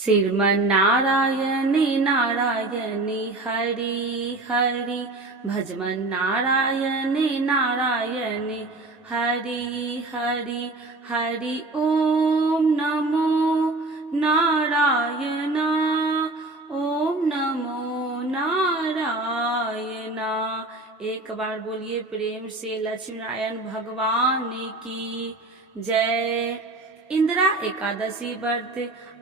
श्रीमन्नारायणे नारायणे हरि हरि भजमन नारायणे नारायणे हरि हरि हरि ओम नमो नारायण ओम नमो नारायण। एक बार बोलिए प्रेम से लक्ष्मी नारायण भगवान की जय। इंदिरा एकादशी व्रत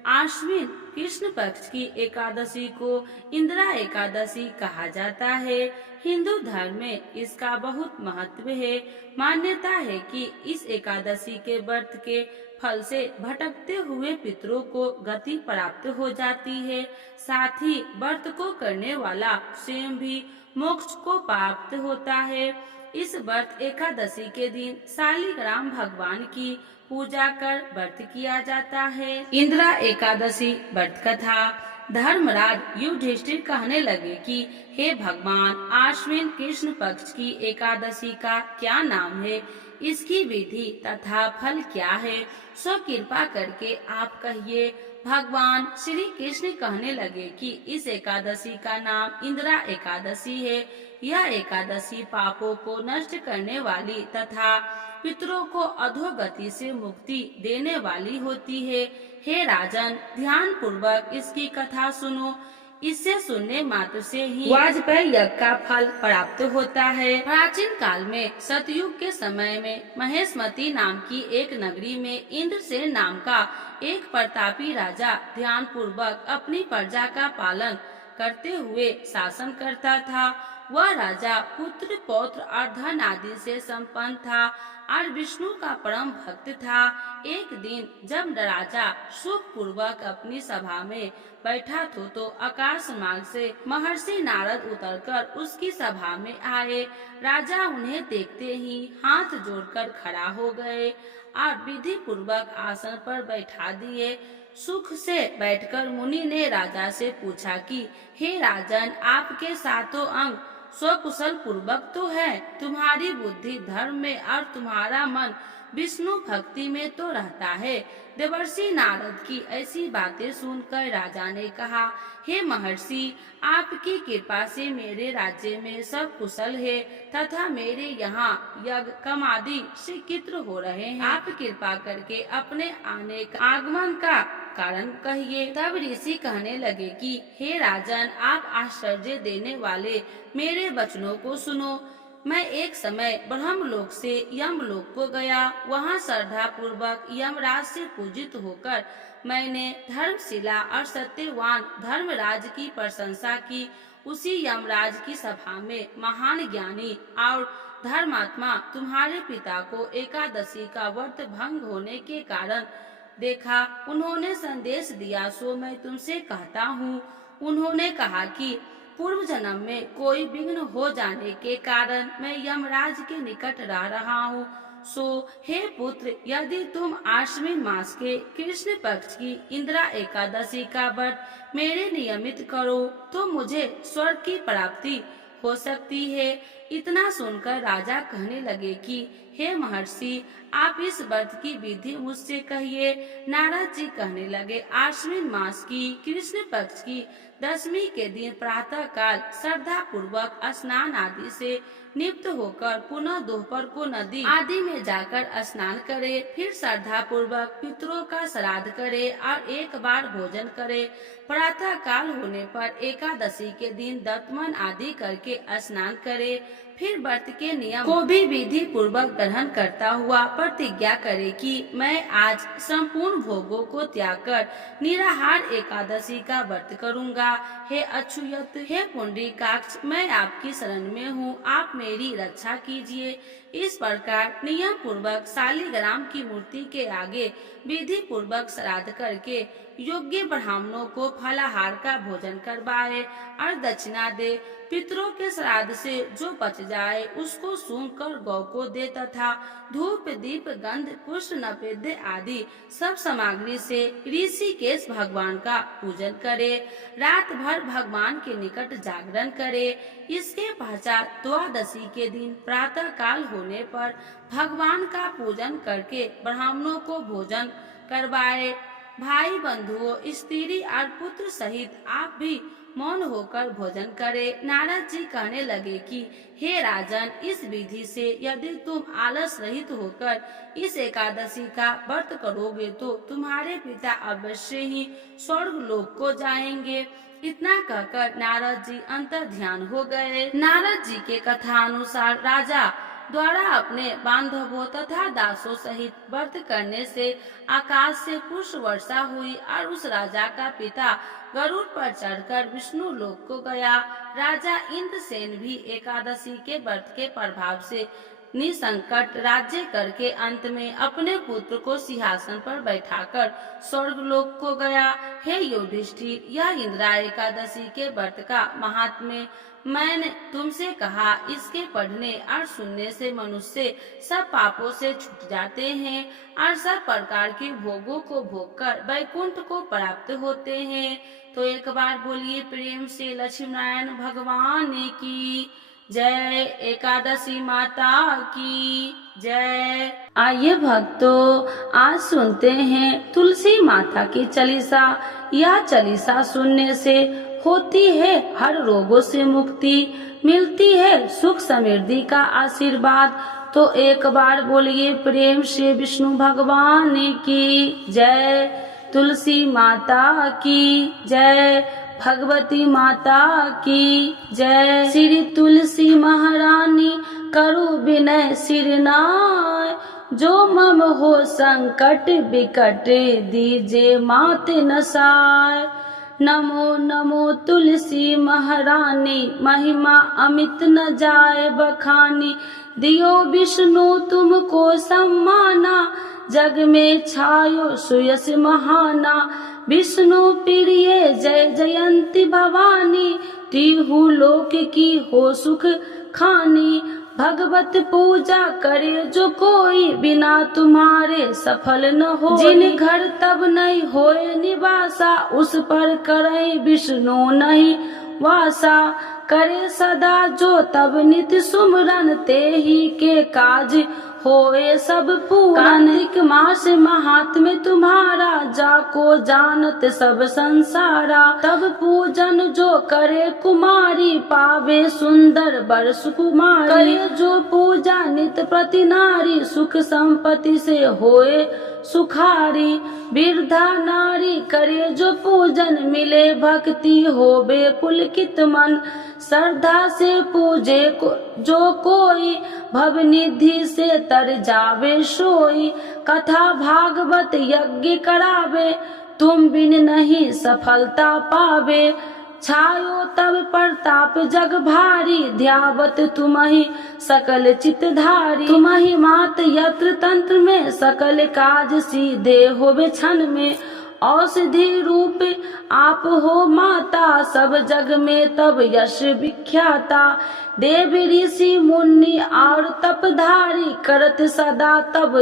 आश्विन कृष्ण पक्ष की एकादशी को इंदिरा एकादशी कहा जाता है। हिंदू धर्म में इसका बहुत महत्व है। मान्यता है कि इस एकादशी के व्रत के फल से भटकते हुए पितरों को गति प्राप्त हो जाती है। साथ ही व्रत को करने वाला स्वयं भी मोक्ष को प्राप्त होता है। इस व्रत एकादशी के दिन शालिग्राम भगवान की पूजा कर व्रत किया जाता है। इंदिरा एकादशी व्रत कथा। धर्मराज युधिष्ठिर कहने लगे कि हे भगवान, आश्विन कृष्ण पक्ष की एकादशी का क्या नाम है, इसकी विधि तथा फल क्या है, सो कृपा करके आप कहिए। भगवान श्री कृष्ण कहने लगे कि इस एकादशी का नाम इंदिरा एकादशी है। यह एकादशी पापों को नष्ट करने वाली तथा पितरों को अधोगति से मुक्ति देने वाली होती है। हे राजन, ध्यान पूर्वक इसकी कथा सुनो। इसे सुनने मात्र से ही वाजपेयी यज्ञ का फल प्राप्त होता है। प्राचीन काल में सतयुग के समय में महेशमती नाम की एक नगरी में इंद्रसेन नाम का एक प्रतापी राजा ध्यान पूर्वक अपनी प्रजा का पालन करते हुए शासन करता था। वह राजा पुत्र पौत्र और धन आदि से संपन्न था और विष्णु का परम भक्त था। एक दिन जब राजा सुख पूर्वक अपनी सभा में बैठा तो आकाश मार्ग से महर्षि नारद उतरकर उसकी सभा में आए। राजा उन्हें देखते ही हाथ जोड़कर खड़ा हो गए और विधि पूर्वक आसन पर बैठा दिए। सुख से बैठकर मुनि ने राजा से पूछा कि हे राजन, आपके सातों अंग स्वकुशल पूर्वक तो है, तुम्हारी बुद्धि धर्म में और तुम्हारा मन विष्णु भक्ति में तो रहता है। देवर्षि नारद की ऐसी बातें सुनकर राजा ने कहा, हे महर्षि, आपकी कृपा से मेरे राज्य में सब कुशल है तथा मेरे यहाँ यज्ञ कमादि शीघ्र हो रहे हैं। आप कृपा करके अपने आने का आगमन का कारण कहिए। तब ऋषि कहने लगे कि हे राजन, आप आश्चर्य देने वाले मेरे वचनों को सुनो। मैं एक समय ब्रह्मलोक से यमलोक को गया। वहाँ श्रद्धा पूर्वक यमराज से पूजित होकर मैंने धर्मशिला और सत्यवान धर्मराज की प्रशंसा की। उसी यमराज की सभा में महान ज्ञानी और धर्मात्मा तुम्हारे पिता को एकादशी का व्रत भंग होने के कारण देखा। उन्होंने संदेश दिया, सो मैं तुमसे कहता हूँ। उन्होंने कहा कि पूर्व जन्म में कोई विघ्न हो जाने के कारण मैं यमराज के निकट रह रहा हूँ। सो हे पुत्र, यदि तुम आश्विन मास के कृष्ण पक्ष की इंदिरा एकादशी का व्रत मेरे नियमित करो तो मुझे स्वर्ग की प्राप्ति हो सकती है। इतना सुनकर राजा कहने लगे कि हे महर्षि, आप इस व्रत की विधि मुझसे कहिए। नारद जी कहने लगे, आश्विन मास की कृष्ण पक्ष की दशमी के दिन प्रातः काल श्रद्धा पूर्वक स्नान आदि से नियुक्त होकर पुनः दोपहर को नदी आदि में जाकर स्नान करे। फिर श्रद्धा पूर्वक पितरों का श्राद्ध करे और एक बार भोजन करे। प्रातः काल होने पर एकादशी के दिन दत्तमन आदि करके स्नान करे। फिर व्रत के नियम को भी विधि पूर्वक ग्रहण करता हुआ प्रतिज्ञा करे कि मैं आज संपूर्ण भोगों को त्याग कर निराहार एकादशी का व्रत करूंगा। हे अच्युत, हे पुंडरीकाक्ष, मैं आपकी शरण में हूँ, आप मेरी रक्षा कीजिए। इस प्रकार नियम पूर्वक शालिग्राम की मूर्ति के आगे विधि पूर्वक श्राद्ध करके योग्य ब्राह्मणों को फलाहार का भोजन करवाए और दक्षिणा दे। पितरों के श्राद्ध से जो बच जाए उसको सूंघ कर गौ को दे तथा धूप दीप गंध पुष्प नैवेद्य आदि सब सामग्री से ऋषिकेश भगवान का पूजन करे। रात भर भगवान के निकट जागरण करे। इसके पश्चात द्वादशी के दिन प्रातः काल होने पर भगवान का पूजन करके ब्राह्मणों को भोजन करवाए। भाई बंधुओं, स्त्री और पुत्र सहित आप भी मौन होकर भोजन करें। नारद जी कहने लगे कि हे राजन, इस विधि से यदि तुम आलस रहित होकर इस एकादशी का व्रत करोगे तो तुम्हारे पिता अवश्य ही स्वर्ग लोक को जाएंगे। इतना कहकर नारद जी अंतर ध्यान हो गए। नारद जी के कथा अनुसार राजा द्वारा अपने बांधवों तथा दासों सहित व्रत करने से आकाश से पुष्प वर्षा हुई और उस राजा का पिता गरुड़ पर चढ़कर विष्णु लोक को गया। राजा इंद्रसेन भी एकादशी के व्रत के प्रभाव से निसंकट राज्य करके अंत में अपने पुत्र को सिंहासन पर बैठाकर स्वर्ग लोक को गया। हे युधिष्ठिर, यह इंदिरा एकादशी के व्रत का महात्म्य मैंने तुमसे कहा। इसके पढ़ने और सुनने से मनुष्य सब पापों से छूट जाते हैं और सब प्रकार के भोगों को भोगकर वैकुंठ को प्राप्त होते हैं। तो एक बार बोलिए प्रेम से लक्ष्मी नारायण भगवान की जय। एकादशी माता की जय। आइए भक्तों, आज सुनते हैं तुलसी माता की चालीसा। यह चालीसा सुनने से होती है हर रोगों से मुक्ति, मिलती है सुख समृद्धि का आशीर्वाद। तो एक बार बोलिए प्रेम से विष्णु भगवान की जय, तुलसी माता की जय, भगवती माता की जय। श्री तुलसी महारानी करु विनय सिरनाय, जो मम हो संकट विकट दीजे मात नसाय। नमो नमो तुलसी महारानी, महिमा अमित न जाए बखानी। दियो विष्णु तुमको सम्माना, जग में छायो सुयस महाना। विष्णु प्रिय जय जयंती भवानी, तिहु लोक की हो सुख खानी। भगवत पूजा करे जो कोई, बिना तुम्हारे सफल न हो। जिन घर तब नहीं होए निवासा, उस पर करे विष्णु नहीं वासा। करे सदा जो तब नित सुमरन, ते ही के काज होए सब पूरन। कार्तिक मास महात्म्य तुम्हारा, जाको जानत सब संसारा। तब पूजन जो करे कुमारी, पावे सुंदर बर सुकुमारी। करे जो पूजा नित प्रति नारी, सुख संपत्ति से होए सुखारी। वृद्धा नारी करे जो पूजन, मिले भक्ति होवे पुलकित मन। श्रद्धा से पूजे जो कोई, भव निधि से तर जावे सोई। कथा भागवत यज्ञ करावे, तुम बिन नहीं सफलता पावे। छायो तब प्रताप जग भारी, ध्यावत तुम्हि सकल चितधारी। तुम्हि मात यत्र तंत्र में, सकल काज सीधे होवे क्षण में। औषधि रूप आप हो माता, सब जग में तब यश विख्याता। देव ऋषि मुनि और तपधारी, करत सदा तब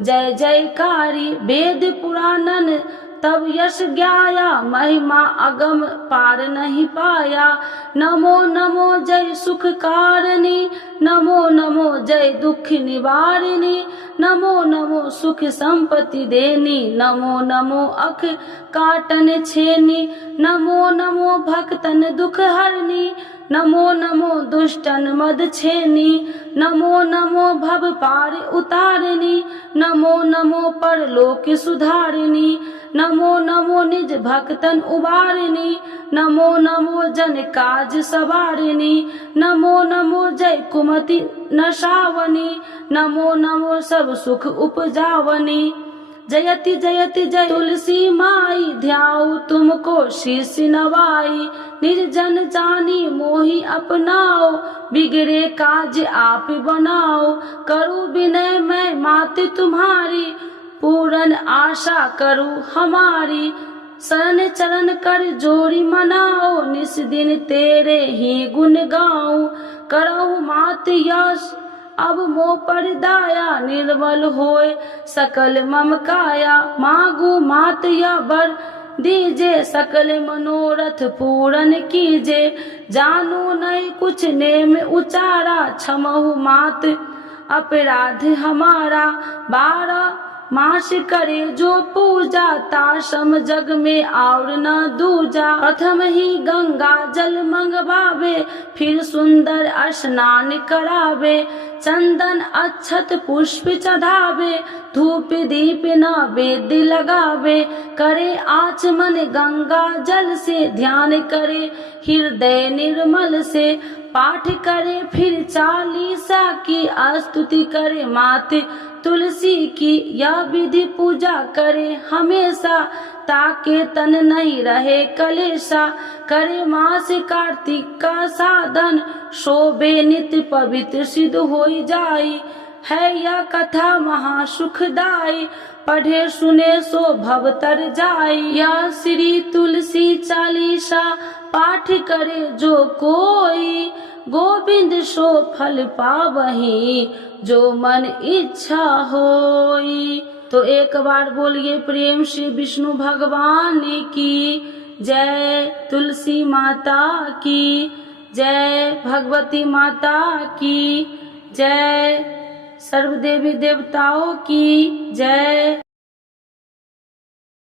जय जयकारी। वेद पुराणन तब यश ज्ञाया, महिमा अगम पार नहीं पाया। नमो नमो जय सुख कारिणी, नमो नमो जय दुख निवारिणी। नमो नमो सुख संपत्ति देनी, नमो नमो अख काटन छेनी। नमो नमो भक्तन दुख हरनी, नमो नमो दुष्टन मद छेनी। नमो नमो भव पार उतारिणी, नमो नमो परलोक सुधारिणी। नमो नमो निज भक्तन उबारिणी, नमो नमो जन काज सवारिणी। नमो नमो जय कुमति नशावनी, नमो नमो सब सुख उपजावनी। जयति जयति जय तुलसी माई, ध्याऊ तुमको शीश नवाई। निर्जन जानी मोहि अपनाओ, बिगड़े काज आप बनाओ। करूँ विनय मैं मात तुम्हारी, पूरन आशा करूँ हमारी। शरण चरण कर जोड़ी मनाओ, निस दिन तेरे ही गुण गाऊं। करहु मात यश अब मोह पर दाया, निर्मल होए सकल मम काया। मांगू मात या बर दीजे, सकल मनोरथ पूरन कीजे। जानू नहीं कुछ नेम उचारा, क्षमहु मात अपराध हमारा। माँ से करे जो पूजा, ताशम जग में और न दूजा। प्रथम ही गंगा जल मंगवावे, फिर सुंदर स्नान करावे। चंदन अक्षत पुष्प चढ़ावे, धूप दीप नैवेद्य लगावे। करे आचमन गंगा जल से, ध्यान करे हृदय निर्मल से। पाठ करे फिर चालीसा की, स्तुति करे माते तुलसी की। यह विधि पूजा करे हमेशा, ताके तन नहीं रहे कलेशा। करे मास कार्तिक का साधन, शोभे नित्य पवित्र सिद्ध होई जाई। है यह कथा महा सुखदाई, पढ़े सुने सो भव तर जाई। यह श्री तुलसी चालीसा, पाठ करे जो कोई। गोविंद सो फल पावही, जो मन इच्छा होई। तो एक बार बोलिए प्रेम से विष्णु भगवान की जय, तुलसी माता की जय, भगवती माता की जय, सर्वदेवी देवताओं की जय।